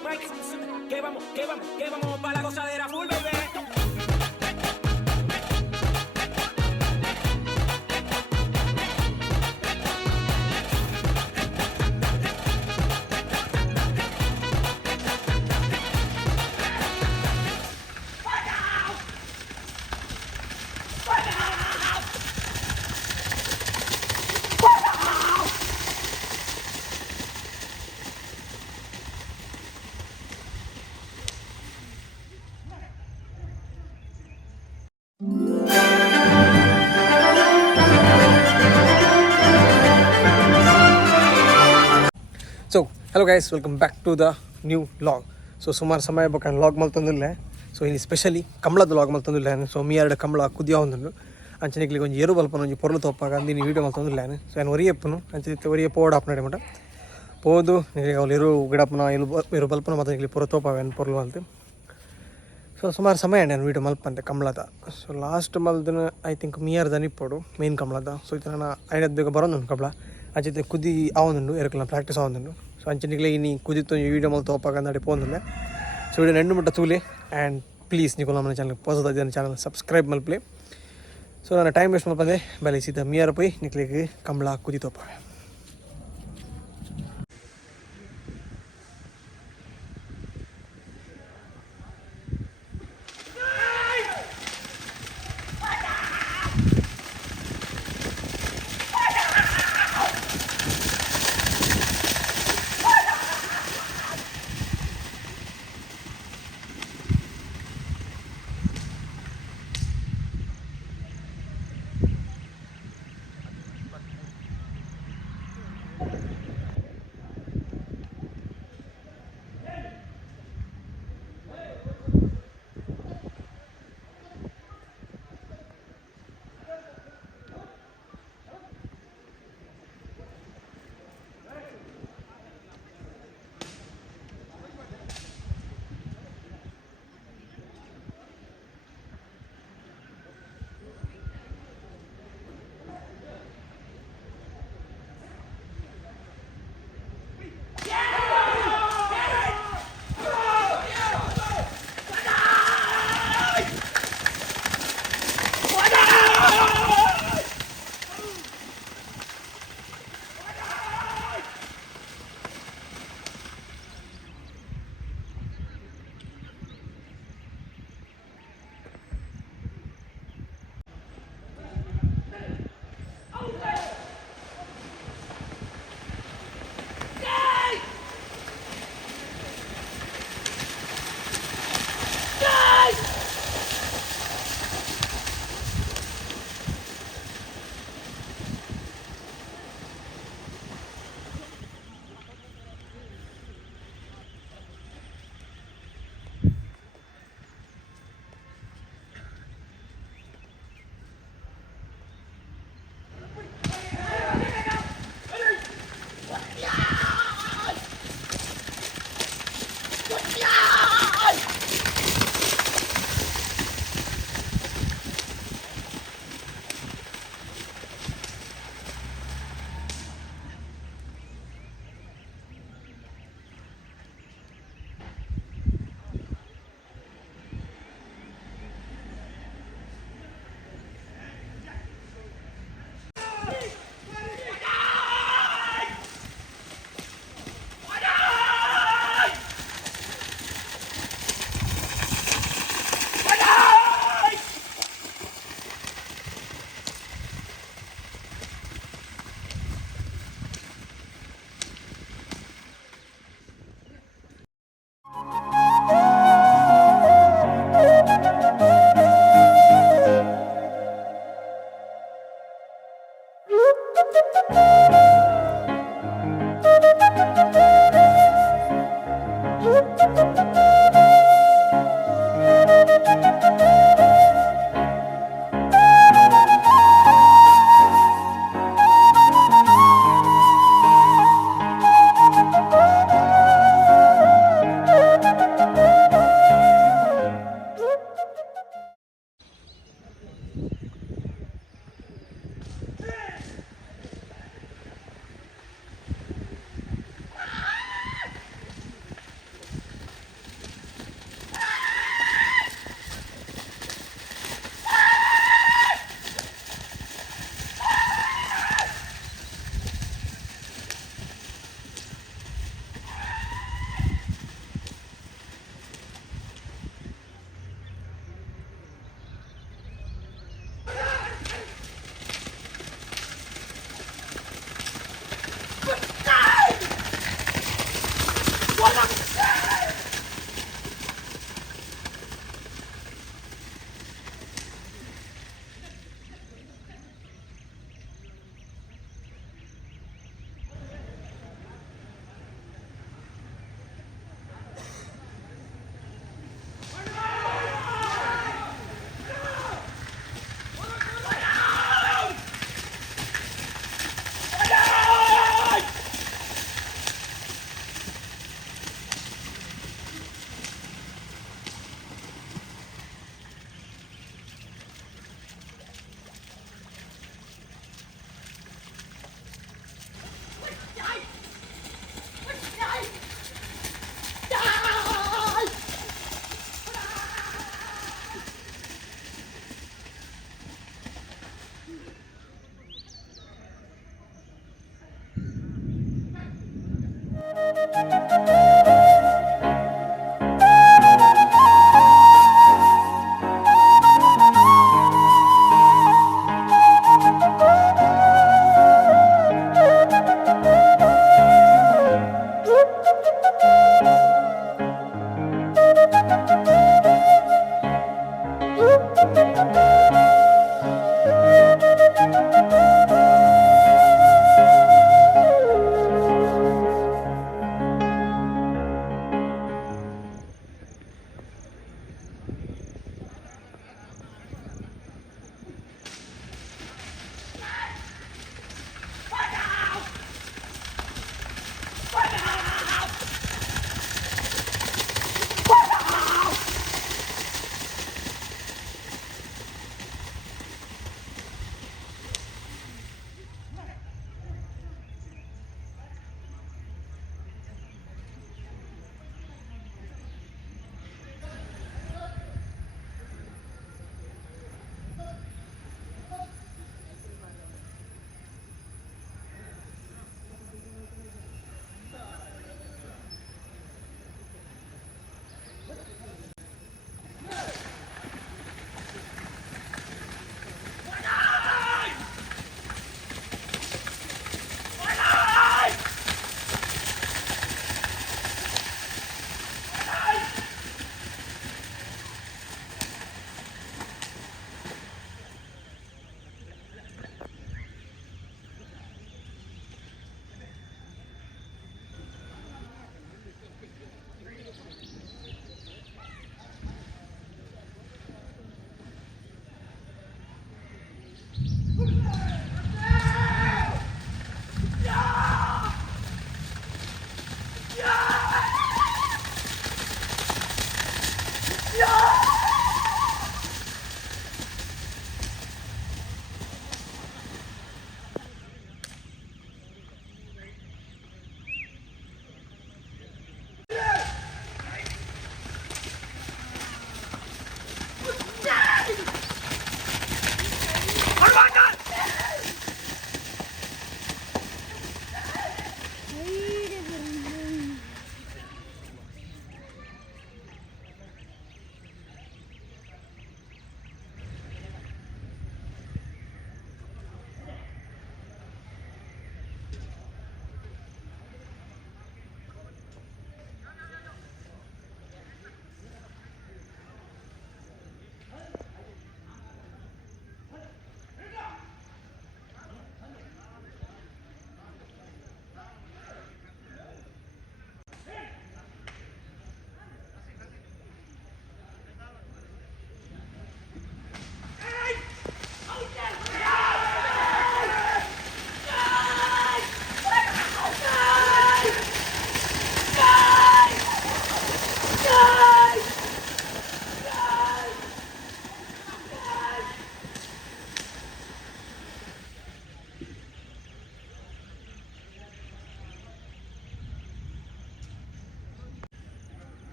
que vamos para la gozadera full, baby. So hello guys, welcome back to the new vlog. So ಸುಮಾರು ಸಮಯ ಬೇಕಾದ್ರೆ vlog ಮಲ್ತಂದಿಲ್ಲ. So ಇಲ್ಲಿ specially ಕಂಬಳದ vlog ಮಲ್ತಂದಿಲ್ಲ. ಸೊ ಮೀ ಎರಡು ಕಂಬಳ ಕುದಿಯೋ ಒಂದು ಅಂಚನಿಕ್ಲಿಗೆ ಒಂದು ಏರು ಬಲ್ಪನ ಒಂಜಿ ಪೊರ್ಲು ತಪ್ಪಾಗ ಅಂದಿನಿ ವೀಡಿಯೋ ಮಲ್ತಂದಿಲ್ಲ. ಸೊ ಏನು ಒರಿಯಪ್ಪನು ಅಂಚೆ ಒರಿಯಪ್ಪ ಓಡಾಪ್ ನಡೆ ಮಟ పోదు ಅವ್ರು ಇರು ಗಿಡಪ್ಪನ ಇರು ಬಲ್ಪನ ಮತ್ತು ಇಲ್ಲಿ ಪುರ ತೋಪಾವೇನು ಪೊರ್ಲು ಮಲ್ತು. ಸೊ ಸುಮಾರು ಸಮಯ ನಾನು ವೀಡಿಯೋ ಮಲ್ಪಂತೆ ಕಂಬಳದ. ಸೊ ಲಾಸ್ಟ್ ಮಲ್ದನ ಐ ಥಿಂಕ್ ಮಿಯರ್ ದನಿಪ್ಪೋಡು ಮೇನ್ ಕಂಬಳದ. ಸೊ ಇದು ನಾನು ಐನದ್ದು ಬೇಗ ಬರೋದು ಕಂಬಳ ಅಂಚೆ ಕುದಿ ಆವೊಂದುಂಡು ಎರಕಲ್ಲ ಪ್ರಾಕ್ಟೀಸ್ ಆವೊಂದುಂಡು. ಸೊ ಅಂಚನಿಕ್ಲೆ ಇನ್ನು ಕುದಿತ್ತು ವೀಡಿಯೋ ಮಲ್ ತೋಪಾಗ ನಡಿ ಪೋಂದಿಲ್ಲ. ಸೊ ವೀಡಿಯೋ ನೆಂಡು ಮುಟ್ಟ ತೂಲಿ ಆ್ಯಂಡ್ ಪ್ಲೀಸ್ ನೀವು ನಮ್ಮ ಚಾನಲ್ ಹೊಸದ ಚಾನಲ್ ಸಬ್ಸ್ಕ್ರೈಬ್ ಮಲ್ಪಲಿ. ಸೊ ನಾನು ಟೈಮ್ ವೇಸ್ಟ್ ಮಲ್ಪಂದೆ ಬಲೆ ಸೀದಾ ಮಿಯರ್ ಪೋಯಿ ನಿಕ್ಲಿಗೆ ಕಂಬಳ ಕುದಿ ತೋಪಾವೆ.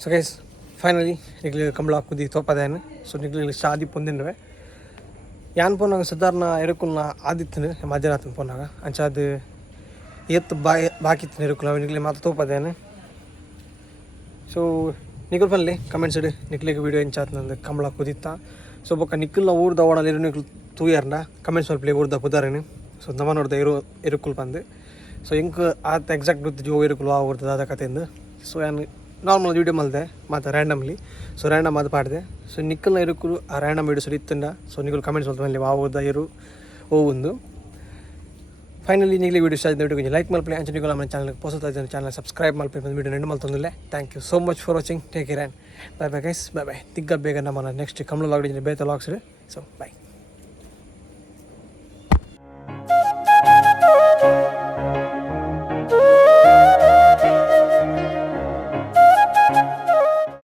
సో గైస్ ఫైనలీ నీకు కమలా కుది తోపదాయను సో నీకు షాది పొందినవే ಯಾನ್ ಪೋನಾಗ ಸಾಧಾರಣ ಎರುಕುಲ್ನ ಆದಿತ್ತನು ಮಧ್ಯರಾತ್ರಿ ಪೋನಾಗ ಅಂಚ ಅದು ಎತ್ತು ಬಾಕಿತ್ತು ಎರುಕುಲ ನಿಕ್ಲೆ ಮಾತು ತೋಪದೇನು ಸೊ ನಿಕಲ್ ಪನ್ಲೆ ಕಮೆಂಟ್ಸ್ ಇಡು ನಿಕ್ಲಿಗೆ ವೀಡಿಯೋ ಎಂಚಾತ್ ನಂದು ಕಮಲ ಕುದಿತ್ತ ಸೊ ಬೊಕ್ಕ ನಿಕ್ಕಲ್ನ ಊರ್ದ ಓಡಲಿರು ನಿಕ್ಲು ತೂಯರ್ನ ಕಮೆಂಟ್ಸ್ ಮಲ್ಪಲೆ ಊರ್ದ ಪುದಾರೇನು ಸೊ ನಮ್ಮ ನೋಡ್ದ ಎರುಕುಲ್ ಬಂದು ಸೊ ಹೆಂಗೆ ಆತ ಎಕ್ಸಾಕ್ಟ್ ಗೊತ್ತು ಜೋ ಎರುಕುಲ್ ಆ ಊರ್ದ ಅದ ಕಥೆಯಿಂದ ಸೊ ಏನು ನಾರ್ಮಲ್ ವೀಡಿಯೋ ಮಲ್ದೆ ಮತ್ತು ರ್ಯಾಂಡಮ್ಲಿ ಸೊ ರ್ಯಾಂಡಮ್ ಅದು ಪಾಡಿದೆ ಸೊ ನಿಕ್ಕಲ್ನ ಇರುಕುಲು ಆ ರ್ಯಾಂಡಮ್ ವೀಡಿಯೋಸ್ ಇತ್ತಂಡ ಸೊ ನಿಕ್ಕಲು ಕಮೆಂಟ್ಸ್ ಮಲ್ತು ಆ ಊರ್ದ ಇರು ಓ ಒಂದು ಫೈನಲಿ ನಿಗಲಿ ವೀಡಿಯೋ ಇಷ್ಟ ಆಯ್ತು ಕೊಂಚ ಲೈಕ್ ಮಲ್ಪಲೆ ಅಂಚೆ ನಿಗಲು ನಮ್ಮ ಚಾನಲ್ಗೆ ಹೊಸ ಚಾನಲ್ ಸಬ್ಸ್ಕ್ರೈಬ್ ಮಲ್ಪಲೆ ಬಂದು ವೀಡಿಯೋ ನೆಂಡು ಮಲ್ತೊಂದಿಲ್ಲ thank you so much for watching take care and bye bye guys bye bye ತಿಗ್ಗ ಬೇಗ ನಮ್ಮ ನೆಕ್ಸ್ಟ್ ಕಮಲ ಲಾಗ್ಡಿ ಬೇತ ಲಾಗ್ಸ್ ಸೊ ಬೈ